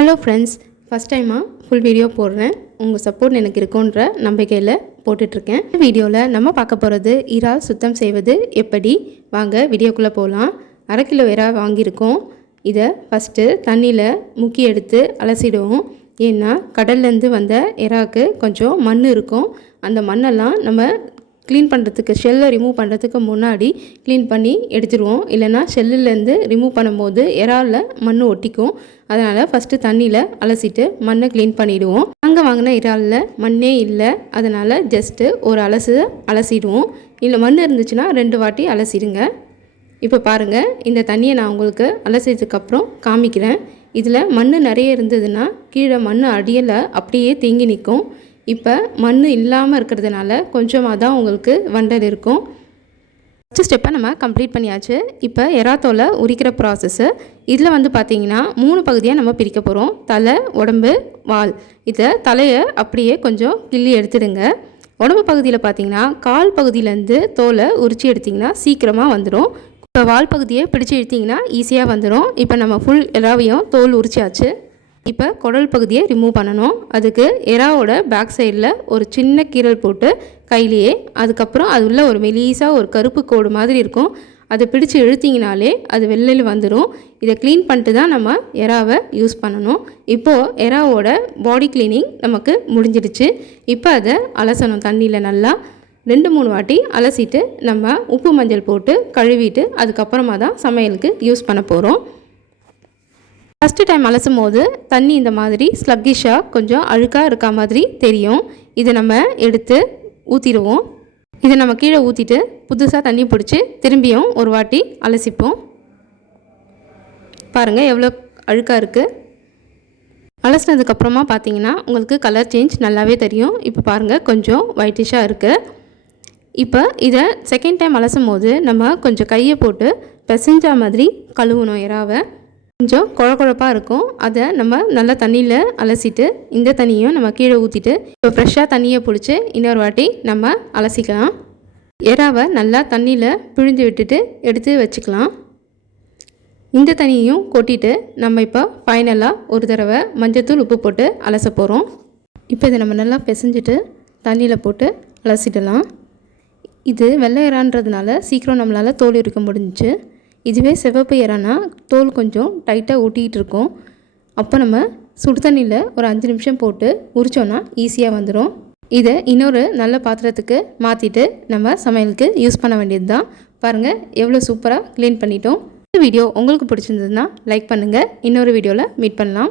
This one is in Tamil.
ஹலோ ஃப்ரெண்ட்ஸ் ஃபஸ்ட் டைமாக ஃபுல் வீடியோ போடுறேன். உங்கள் சப்போர்ட் எனக்கு இருக்குன்ற நம்பிக்கையில் போட்டுட்ருக்கேன். வீடியோவில் நம்ம பார்க்க போகிறது இறால் சுத்தம் செய்வது எப்படி? வாங்க வீடியோக்குள்ளே போகலாம் அரை கிலோ இறால் வாங்கியிருக்கோம். இதை ஃபஸ்ட்டு தண்ணியில் முக்கி எடுத்து அலசிடுவோம். ஏன்னா கடல்லேருந்து வந்த இறாக்கு கொஞ்சம் மண் இருக்கும். அந்த மண்ணெல்லாம் நம்ம க்ளீன் பண்ணுறதுக்கு ஷெல்லை ரிமூவ் பண்ணுறதுக்கு முன்னாடி க்ளீன் பண்ணி எடுத்துருவோம். இல்லைன்னா ஷெல்லுலேருந்து ரிமூவ் பண்ணும்போது இறாலில் மண் ஒட்டிக்கும். அதனால் ஃபஸ்ட்டு தண்ணியில் அலசிட்டு மண்ணை க்ளீன் பண்ணிவிடுவோம் அங்கே வாங்கின இறாலில் மண்ணே இல்லை. அதனால் ஜஸ்ட்டு ஒரு அலசு அலசிடுவோம். இல்லை மண் இருந்துச்சுன்னா ரெண்டு வாட்டி அலசிடுங்க. இப்போ பாருங்கள் இந்த தண்ணியை நான் உங்களுக்கு அலசியதுக்கப்புறம் காமிக்கிறேன். இதில் மண் நிறைய இருந்ததுன்னா கீழே மண் அடியில் அப்படியே தேங்கி நிற்கும். இப்போ மண் இல்லாமல் இருக்கிறதுனால கொஞ்சமாக தான் உங்களுக்கு வண்டல் இருக்கும். ஃபஸ்ட்டு ஸ்டெப்பை நம்ம கம்ப்ளீட் பண்ணியாச்சு. இப்போ எறாத்தோலை உரிக்கிற ப்ராசஸ்ஸு இதில் வந்து பார்த்தீங்கன்னா மூணு பகுதியாக நம்ம பிரிக்க போகிறோம் தலை உடம்பு வால். இதை தலையை அப்படியே கொஞ்சம் கிள்ளி எடுத்துடுங்க. உடம்பு பகுதியில் பார்த்தீங்கன்னா கால் பகுதியிலேருந்து தோலை உரித்து எடுத்திங்கன்னா சீக்கிரமாக வந்துடும் இப்போ வால் பகுதியை பிடிச்சு இழுத்திங்கன்னா ஈஸியாக வந்துடும் இப்போ நம்ம ஃபுல் எல்லாவையும் தோல் உரிச்சாச்சு. இப்போ குடல் பகுதியை ரிமூவ் பண்ணணும். அதுக்கு எறாவோட பேக் சைடில் ஒரு சின்ன கீரல் போட்டு கையிலேயே அதுக்கப்புறம் அது உள்ள ஒரு மெலீஸாக ஒரு கருப்பு கோடு மாதிரி இருக்கும். அதை பிடிச்சு இழுத்திங்கனாலே அது வெளியில் வந்துடும் இதை க்ளீன் பண்ணிட்டு தான் நம்ம எறாவை யூஸ் பண்ணணும். இப்போது எறாவோட பாடி க்ளீனிங் நமக்கு முடிஞ்சிடுச்சு. இப்போ அதை அலசணும் தண்ணியில் நல்லா. ரெண்டு மூணு வாட்டி அலசிட்டு நம்ம உப்பு மஞ்சள் போட்டு கழுவிட்டு அதுக்கப்புறமா தான் சமையலுக்கு யூஸ் பண்ண போகிறோம் ஃபஸ்ட்டு டைம் அலசும் போது தண்ணி இந்த மாதிரி ஸ்லக்கிஷாக கொஞ்சம் அழுக்காக இருக்க மாதிரி தெரியும். இதை நம்ம எடுத்து ஊற்றிடுவோம் இதை நம்ம கீழே ஊற்றிட்டு புதுசாக தண்ணி பிடிச்சி திரும்பியும் ஒரு வாட்டி அலசிப்போம். பாருங்கள் எவ்வளோ அழுக்காக இருக்குது அலசினதுக்கப்புறமா பார்த்தீங்கன்னா உங்களுக்கு கலர் சேஞ்ச் நல்லாவே தெரியும். இப்போ பாருங்கள் கொஞ்சம் ஒயிட்டிஷாக இருக்குது இப்போ இதை செகண்ட் டைம் அலசும் போது நம்ம கொஞ்சம் கையை போட்டு பிசைஞ்சா மாதிரி கழுவணும் இறாவை கொஞ்சம் குழக்குழப்பாக இருக்கும். அதை நம்ம நல்லா தண்ணியில் அலசிட்டு இந்த தண்ணியும் நம்ம கீழே ஊற்றிட்டு இப்போ ஃப்ரெஷ்ஷாக தண்ணியை பிடிச்சி இன்னொரு வாட்டி நம்ம அலசிக்கலாம். எறாவை நல்லா தண்ணியில் பிழிஞ்சு விட்டுட்டு எடுத்து வச்சுக்கலாம். இந்த தண்ணியையும் கொட்டிட்டு நம்ம இப்போ ஃபைனலாக ஒரு தடவை மஞ்சத்தூள் உப்பு போட்டு அலச போகிறோம் இப்போ இதை நம்ம நல்லா பிசைஞ்சிட்டு தண்ணியில் போட்டு அலசிடலாம். இது வெள்ளை இறான்றதுனால சீக்கிரம் நம்மளால் தோல் இருக்க முடிஞ்சிச்சு. இதுவே சிவப்பு இறானா? தோல் கொஞ்சம் டைட்டாக ஊட்டிக்கிட்டு இருக்கும். அப்போ நம்ம சுடு தண்ணியில் ஒரு அஞ்சு நிமிஷம் போட்டு உரிச்சோன்னா ஈஸியாக வந்துடும் இதை இன்னொரு நல்ல பாத்திரத்துக்கு மாற்றிட்டு நம்ம சமையலுக்கு யூஸ் பண்ண வேண்டியது தான் பாருங்கள் எவ்வளோ சூப்பராக க்ளீன் பண்ணிட்டோம். இந்த வீடியோ உங்களுக்கு பிடிச்சிருந்ததுன்னா லைக் பண்ணுங்கள் இன்னொரு வீடியோவில் மீட் பண்ணலாம்.